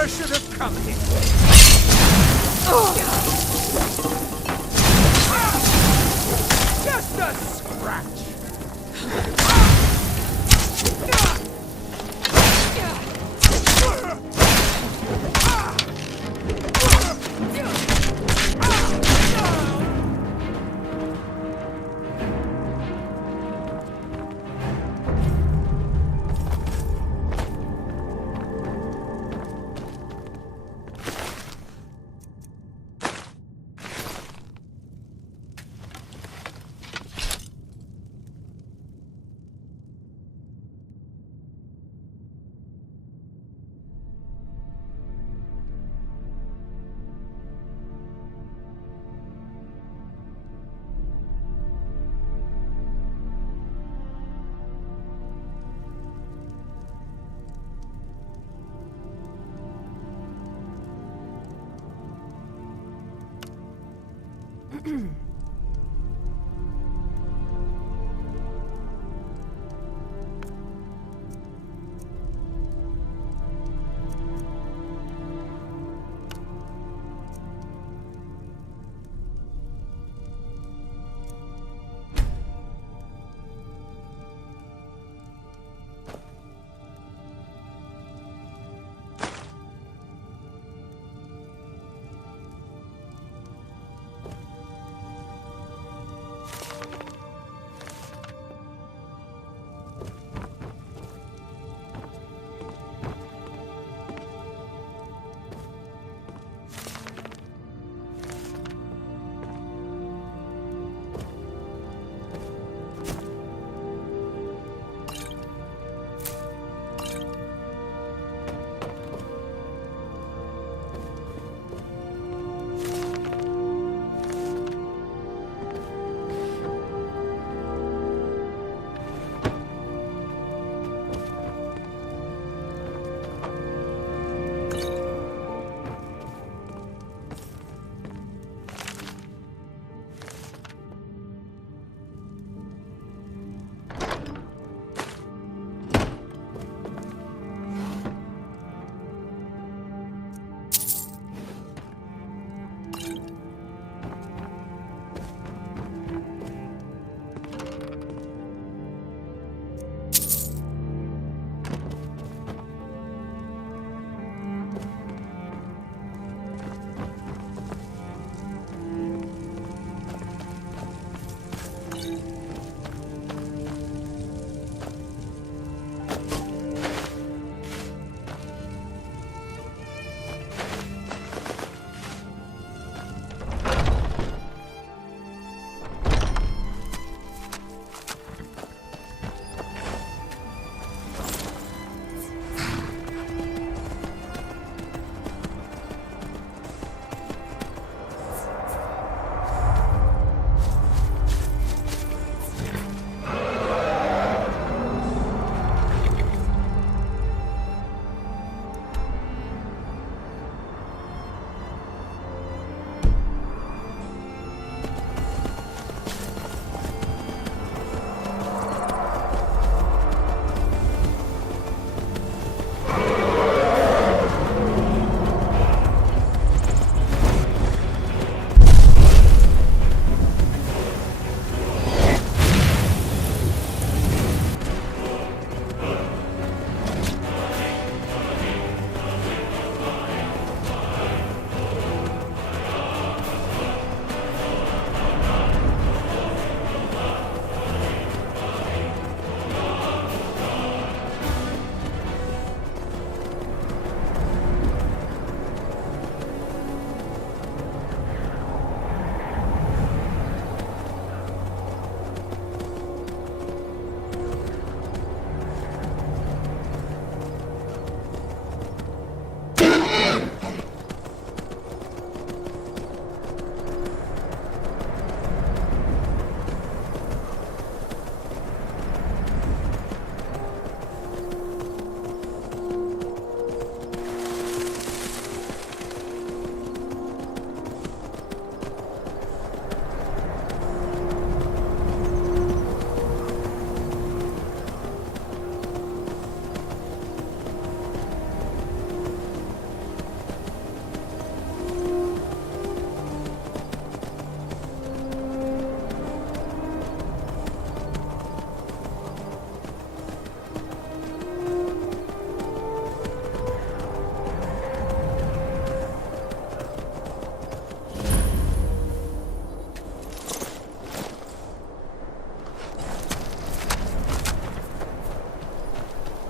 never should have come here. Just a scratch.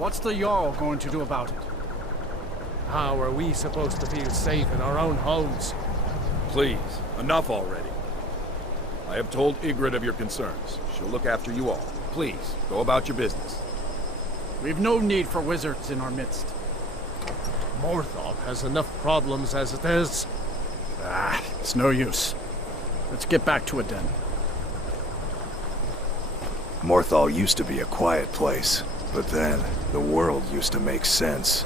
What's the Jarl going to do about it? How are we supposed to feel safe in our own homes? Please, enough already. I have told Ygritte of your concerns. She'll look after you all. Please, go about your business. We've no need for wizards in our midst. Morthal has enough problems as it is. It's no use. Let's get back to it then. Morthal used to be a quiet place, but then the world used to make sense.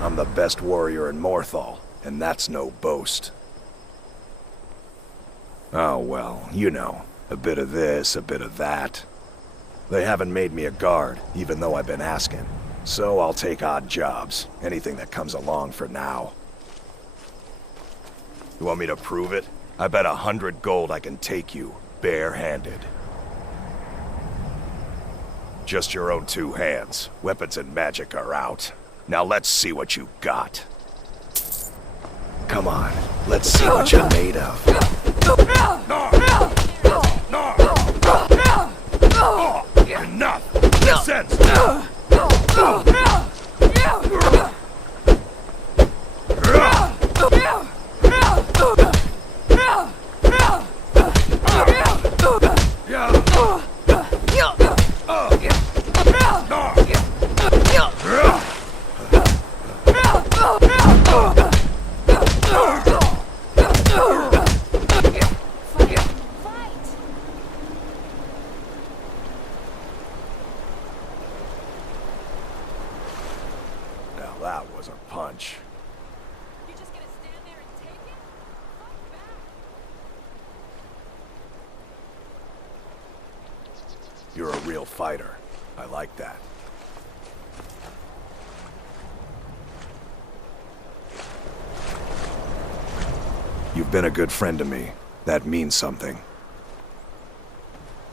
I'm the best warrior in Morthal, and that's no boast. Oh well, you know, a bit of this, a bit of that. They haven't made me a guard, even though I've been asking. So I'll take odd jobs, anything that comes along for now. You want me to prove it? I bet 100 gold I can take you, bare-handed. Just your own 2 hands. Weapons and magic are out. Now let's see what you got. Come on, let's see what you're made of. Enough! Sense! Now that was a punch. You're just gonna stand there and take it? Fight back. You're a real fighter. I like that. You've been a good friend to me. That means something.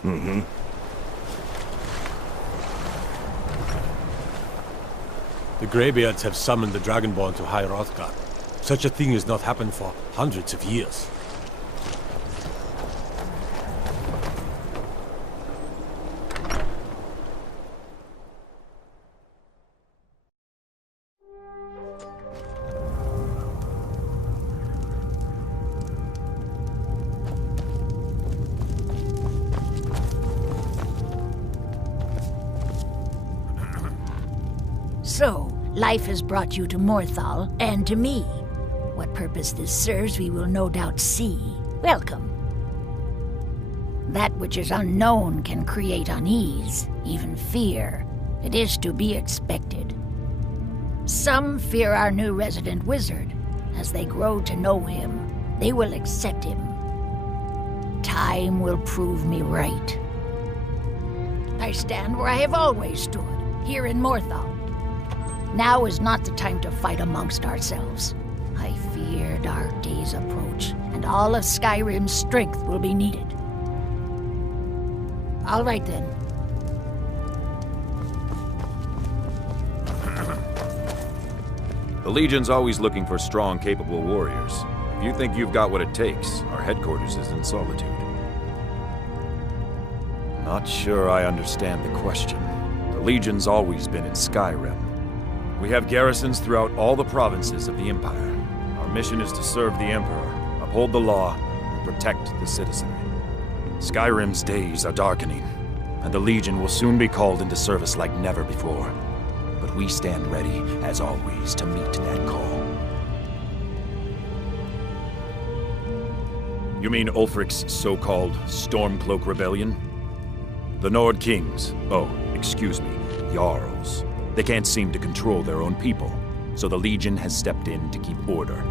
Mm-hmm. The Greybeards have summoned the Dragonborn to High Hrothgar. Such a thing has not happened for hundreds of years. So, life has brought you to Morthal, and to me. What purpose this serves we will no doubt see. Welcome. That which is unknown can create unease, even fear. It is to be expected. Some fear our new resident wizard. As they grow to know him, they will accept him. Time will prove me right. I stand where I have always stood, here in Morthal. Now is not the time to fight amongst ourselves. I fear dark days approach, and all of Skyrim's strength will be needed. All right then. The Legion's always looking for strong, capable warriors. If you think you've got what it takes, our headquarters is in Solitude. Not sure I understand the question. The Legion's always been in Skyrim. We have garrisons throughout all the provinces of the Empire. Our mission is to serve the Emperor, uphold the law, and protect the citizenry. Skyrim's days are darkening, and the Legion will soon be called into service like never before. But we stand ready, as always, to meet that call. You mean Ulfric's so-called Stormcloak Rebellion? The Nord Kings, excuse me, Jarls. They can't seem to control their own people, so the Legion has stepped in to keep order.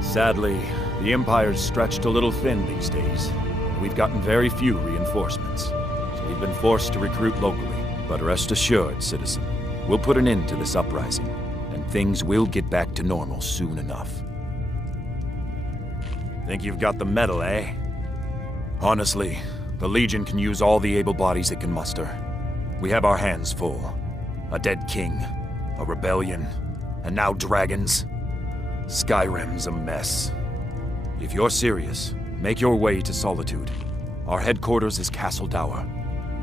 Sadly, the Empire's stretched a little thin these days. We've gotten very few reinforcements, so we've been forced to recruit locally. But rest assured, citizen, we'll put an end to this uprising, and things will get back to normal soon enough. Think you've got the mettle, eh? Honestly, the Legion can use all the able bodies it can muster. We have our hands full. A dead king, a rebellion, and now dragons. Skyrim's a mess. If you're serious, make your way to Solitude. Our headquarters is Castle Dower.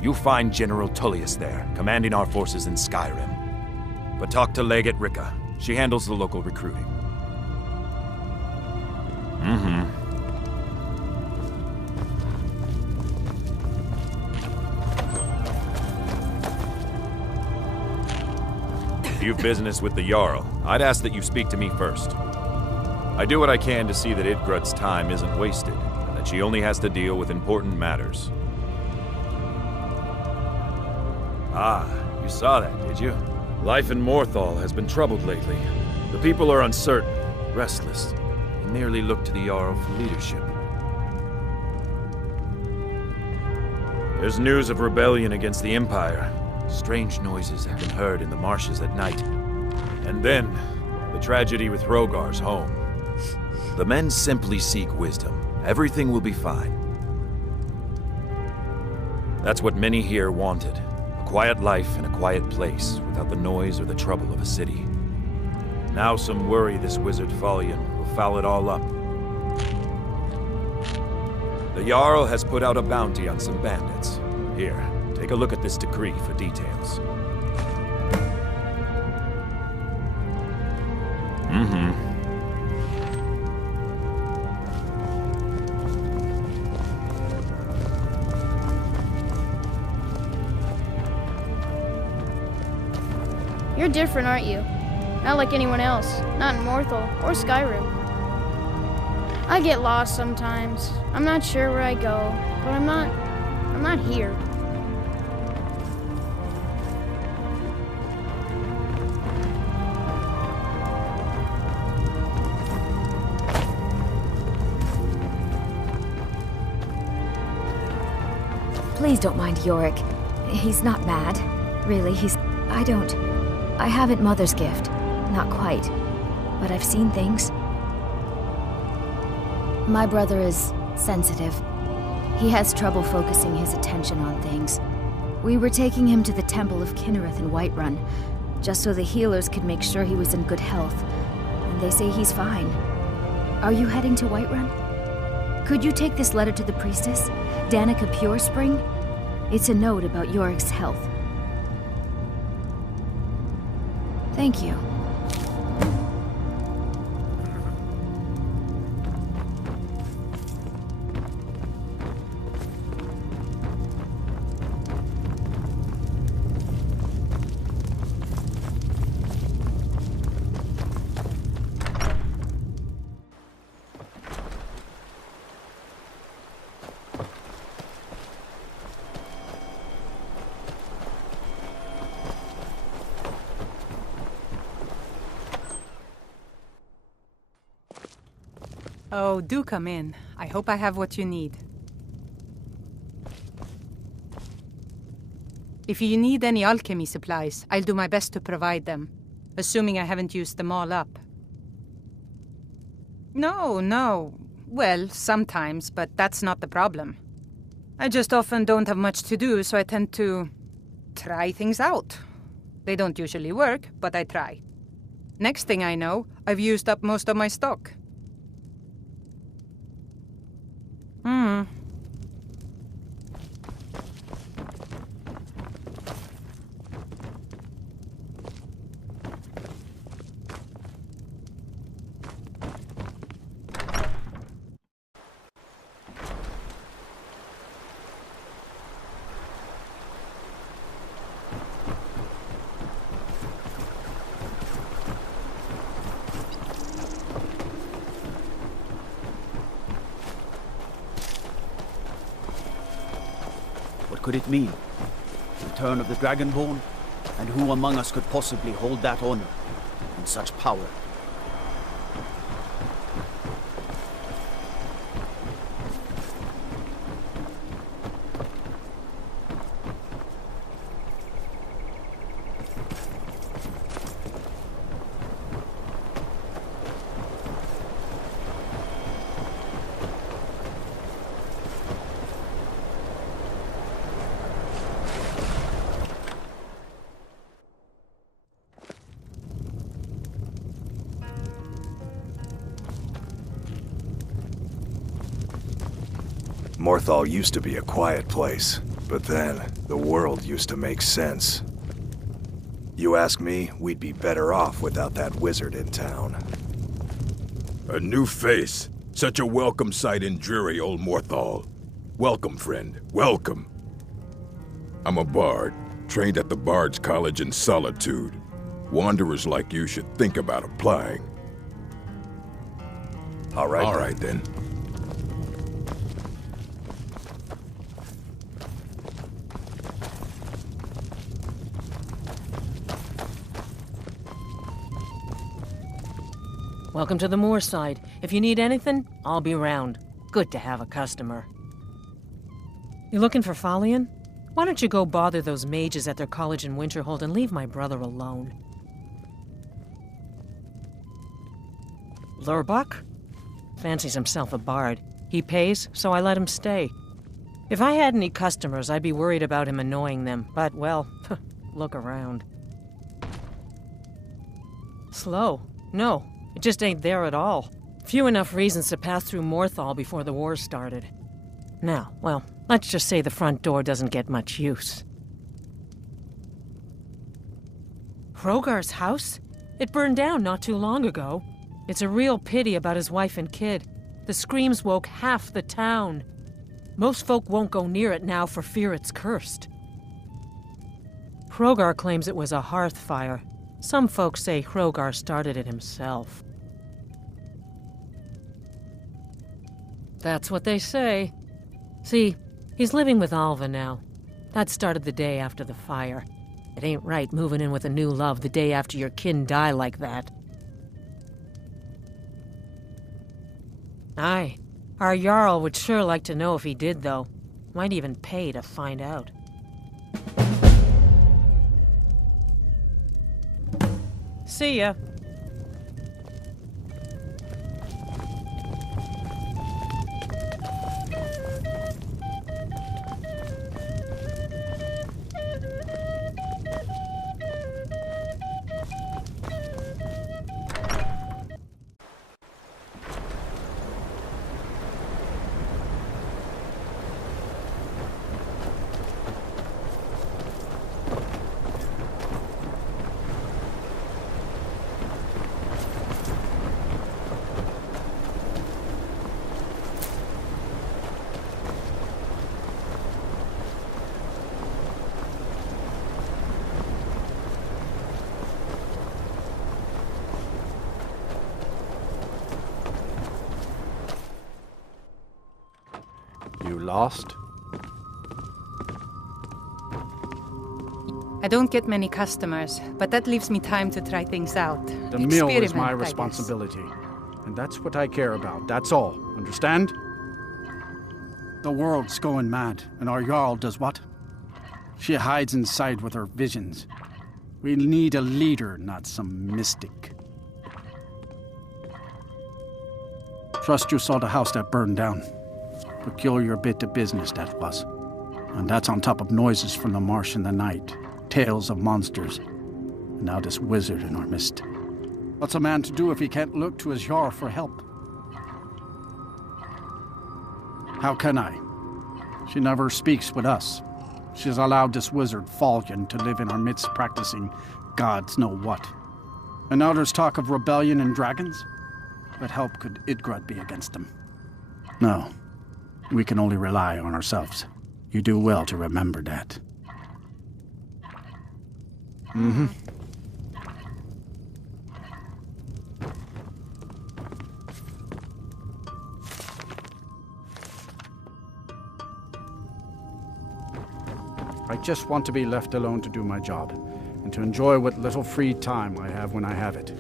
You find General Tullius there, commanding our forces in Skyrim. But talk to Legate Rika. She handles the local recruiting. If you've business with the Jarl, I'd ask that you speak to me first. I do what I can to see that Idgrud's time isn't wasted, and that she only has to deal with important matters. Ah, you saw that, did you? Life in Morthal has been troubled lately. The people are uncertain, restless, and merely look to the Jarl for leadership. There's news of rebellion against the Empire. Strange noises have been heard in the marshes at night. And then, the tragedy with Rogar's home. The men simply seek wisdom. Everything will be fine. That's what many here wanted. A quiet life in a quiet place, without the noise or the trouble of a city. Now some worry this wizard Fallion will foul it all up. The Jarl has put out a bounty on some bandits. Here, take a look at this decree for details. You're different, aren't you? Not like anyone else. Not in Morthal or Skyrim. I get lost sometimes. I'm not sure where I go, but I'm not here. Please don't mind Yorick. He's not mad. Really, I haven't Mother's gift. Not quite. But I've seen things. My brother is sensitive. He has trouble focusing his attention on things. We were taking him to the Temple of Kinnereth in Whiterun, just so the healers could make sure he was in good health. And they say he's fine. Are you heading to Whiterun? Could you take this letter to the priestess, Danica Purespring? It's a note about Yorick's health. Thank you. Oh, do come in. I hope I have what you need. If you need any alchemy supplies, I'll do my best to provide them, assuming I haven't used them all up. No. Well, sometimes, but that's not the problem. I just often don't have much to do, so I tend to try things out. They don't usually work, but I try. Next thing I know, I've used up most of my stock. What could it mean? Return of the Dragonborn? And who among us could possibly hold that honor and such power? Morthal used to be a quiet place. But then, the world used to make sense. You ask me, we'd be better off without that wizard in town. A new face. Such a welcome sight in dreary old Morthal. Welcome, friend. Welcome. I'm a bard, trained at the Bard's College in Solitude. Wanderers like you should think about applying. All right then. Welcome to the Moorside. If you need anything, I'll be around. Good to have a customer. You looking for Falion? Why don't you go bother those mages at their college in Winterhold and leave my brother alone? Lurbuck? Fancies himself a bard. He pays, so I let him stay. If I had any customers, I'd be worried about him annoying them. But, well, look around. Slow? No, it just ain't there at all. Few enough reasons to pass through Morthal before the war started. Now, well, let's just say the front door doesn't get much use. Hrogar's house? It burned down not too long ago. It's a real pity about his wife and kid. The screams woke half the town. Most folk won't go near it now for fear it's cursed. Hrogar claims it was a hearth fire. Some folks say Hrogar started it himself. That's what they say. See, he's living with Alva now. That started the day after the fire. It ain't right moving in with a new love the day after your kin die like that. Aye. Our Jarl would sure like to know if he did, though. Might even pay to find out. See ya. You lost? I don't get many customers, but that leaves me time to try things out. The mill is my Experiment, I guess. responsibility. And that's what I care about, that's all. Understand? The world's going mad, and our Jarl does what? She hides inside with her visions. We need a leader, not some mystic. Trust you saw the house that burned down. Peculiar bit of business that was. And that's on top of noises from the marsh in the night, tales of monsters, and now this wizard in our midst. What's a man to do if he can't look to his Jarl for help? How can I? She never speaks with us. She's allowed this wizard, Falion, to live in our midst practicing gods know what. And now there's talk of rebellion and dragons? What help could Idgrod be against them? No. We can only rely on ourselves. You do well to remember that. Mm-hmm. I just want to be left alone to do my job, and to enjoy what little free time I have when I have it.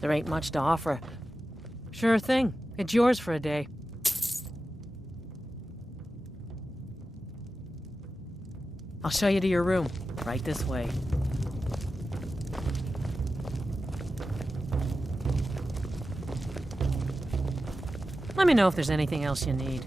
There ain't much to offer. Sure thing. It's yours for a day. I'll show you to your room. Right this way. Let me know if there's anything else you need.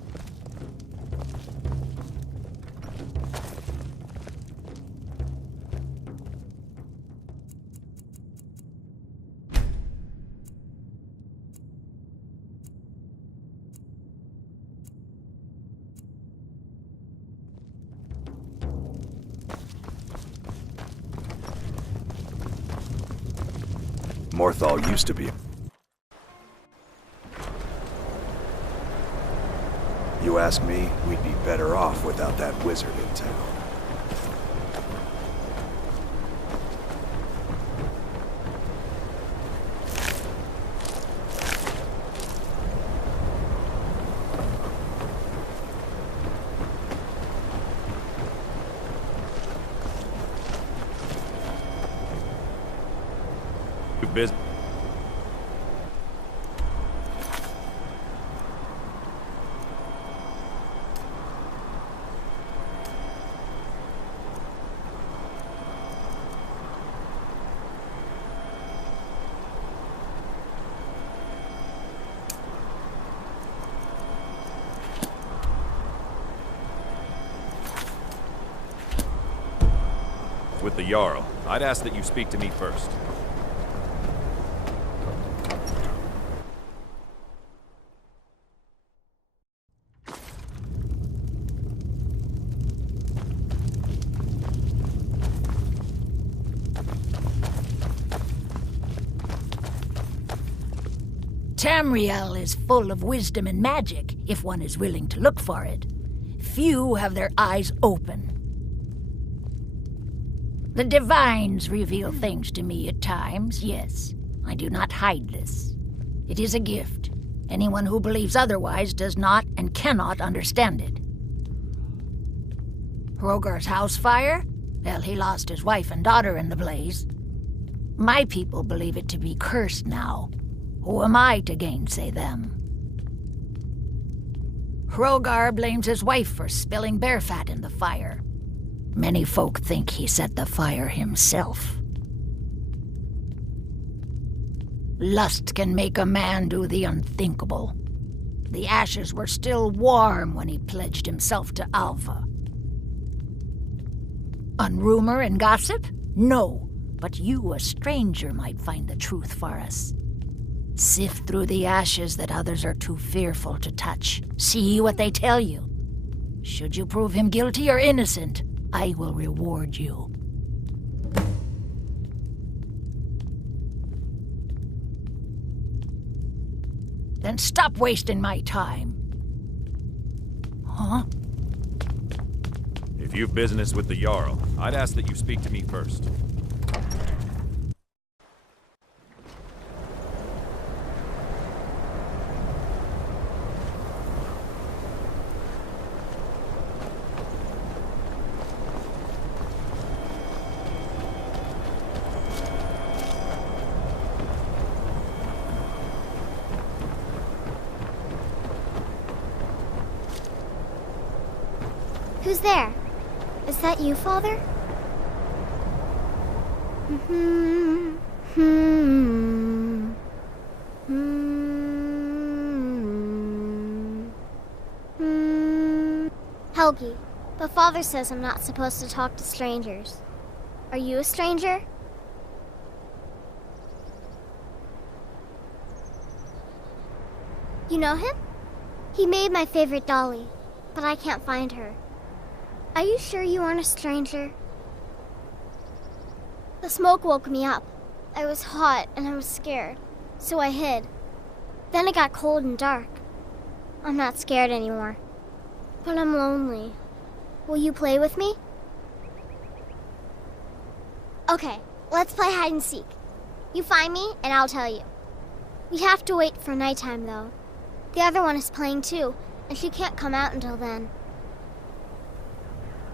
Morthal used to be. You ask me, we'd be better off without that wizard in town. Business. With the Jarl, I'd ask that you speak to me first. Tamriel is full of wisdom and magic, if one is willing to look for it. Few have their eyes open. The divines reveal things to me at times, yes. I do not hide this. It is a gift. Anyone who believes otherwise does not and cannot understand it. Hrogar's house fire? Well, he lost his wife and daughter in the blaze. My people believe it to be cursed now. Who am I to gainsay them? Hrogar blames his wife for spilling bear fat in the fire. Many folk think he set the fire himself. Lust can make a man do the unthinkable. The ashes were still warm when he pledged himself to Alpha. On rumor and gossip? No, but you, a stranger, might find the truth for us. Sift through the ashes that others are too fearful to touch. See what they tell you. Should you prove him guilty or innocent, I will reward you. Then stop wasting my time. Huh? If you've business with the Jarl, I'd ask that you speak to me first. Who's there? Is that you, Father? Helgi, but Father says I'm not supposed to talk to strangers. Are you a stranger? You know him? He made my favorite dolly, but I can't find her. Are you sure you aren't a stranger? The smoke woke me up. I was hot and I was scared, so I hid. Then it got cold and dark. I'm not scared anymore, but I'm lonely. Will you play with me? Okay, let's play hide and seek. You find me and I'll tell you. We have to wait for nighttime though. The other one is playing too, and she can't come out until then.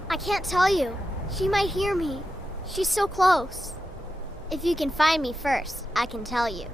I can't tell you. She might hear me. She's so close. If you can find me first, I can tell you.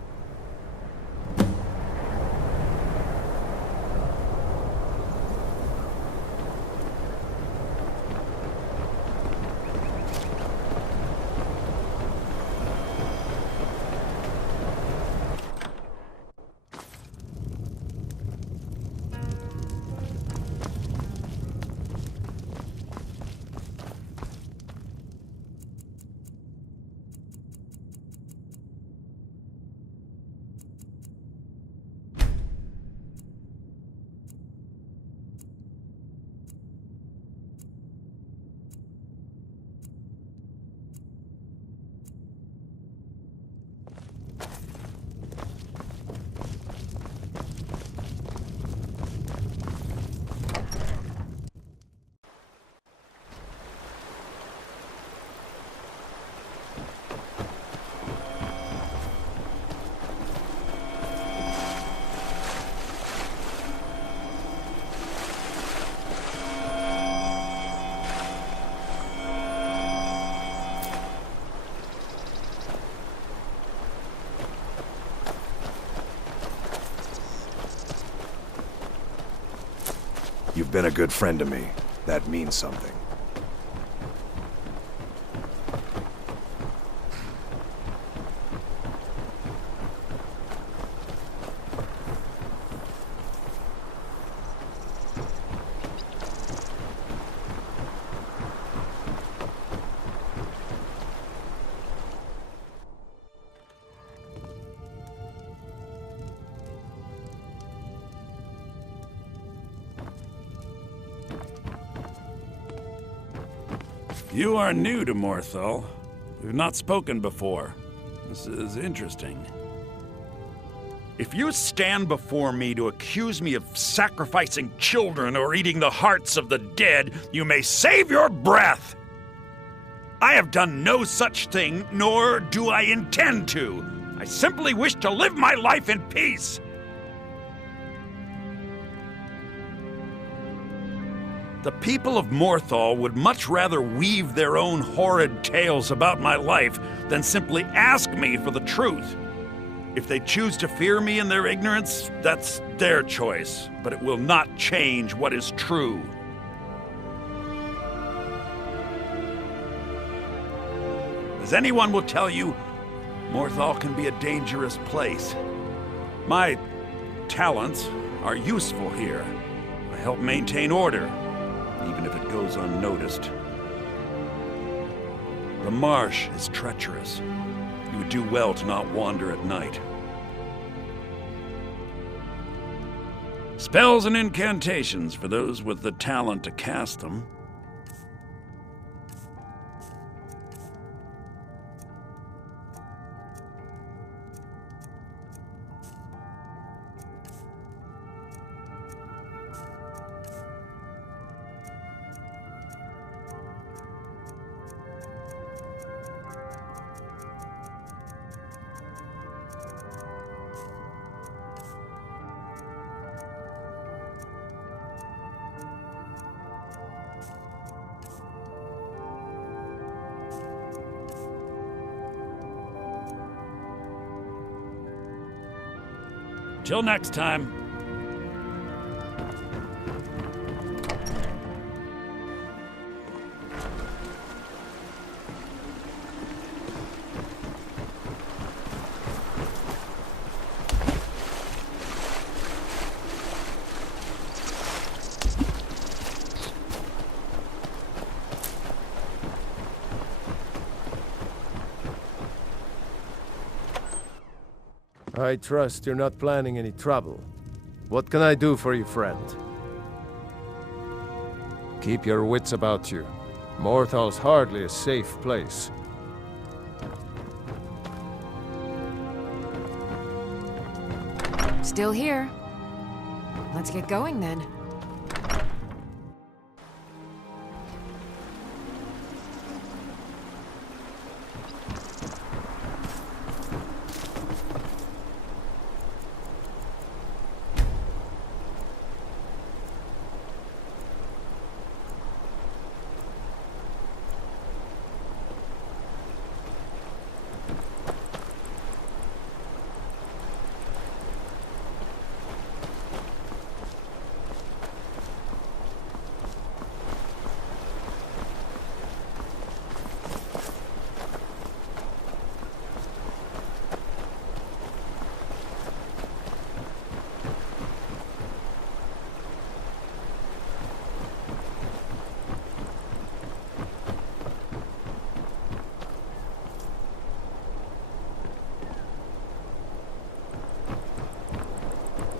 You've been a good friend to me. That means something. You are new to Morthal. We've not spoken before. This is interesting. If you stand before me to accuse me of sacrificing children or eating the hearts of the dead, you may save your breath! I have done no such thing, nor do I intend to. I simply wish to live my life in peace. The people of Morthal would much rather weave their own horrid tales about my life than simply ask me for the truth. If they choose to fear me in their ignorance, that's their choice, but it will not change what is true. As anyone will tell you, Morthal can be a dangerous place. My talents are useful here. I help maintain order, even if it goes unnoticed. The marsh is treacherous. You would do well to not wander at night. Spells and incantations for those with the talent to cast them. Till next time. I trust you're not planning any trouble. What can I do for you, friend? Keep your wits about you. Morthal's hardly a safe place. Still here. Let's get going then.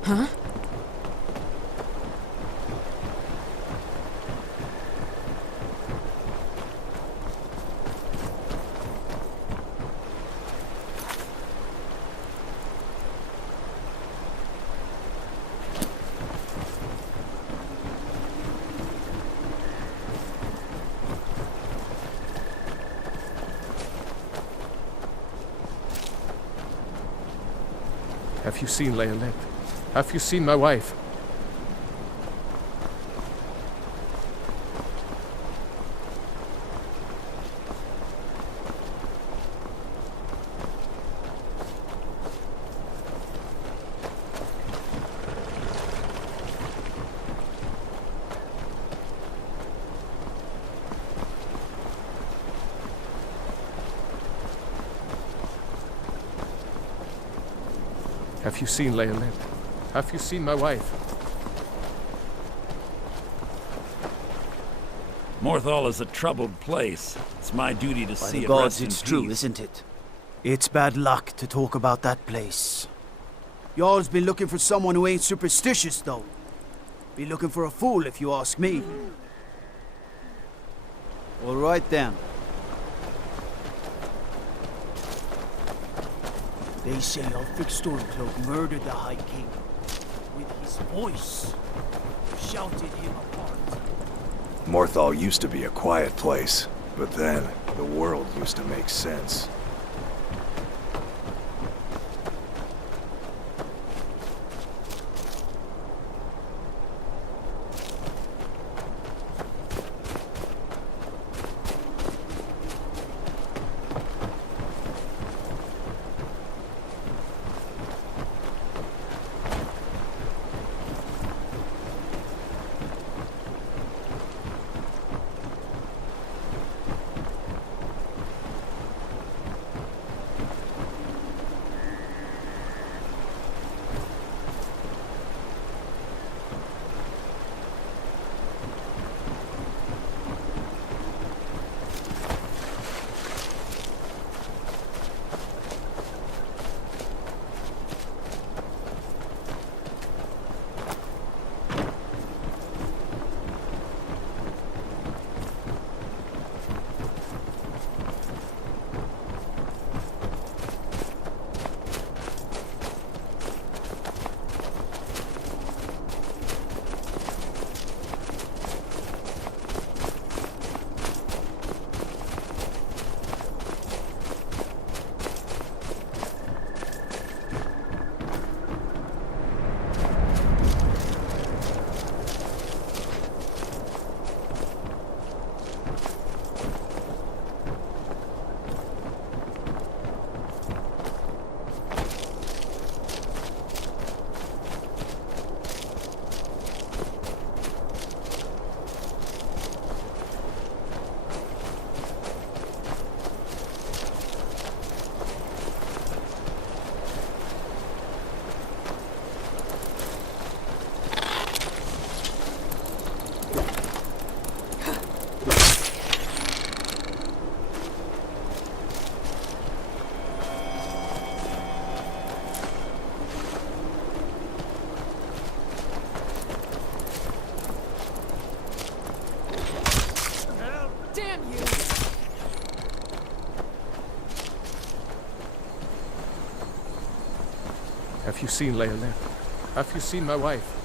Huh? Have you seen Leolette? Have you seen my wife? Have you seen Leolin? Have you seen my wife? Morthal is a troubled place. It's my duty to By see the it gods, rest in it's true, peace. isn't it? It's bad luck to talk about that place. Y'all's been looking for someone who ain't superstitious, though. Be looking for a fool, if you ask me. All right, then. They say Ulfric Stormcloak murdered the High King. With his voice. Shouted him apart. Morthal used to be a quiet place, but then the world used to make sense. Have you seen Leolin? Have you seen my wife?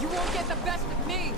You won't get the best of me!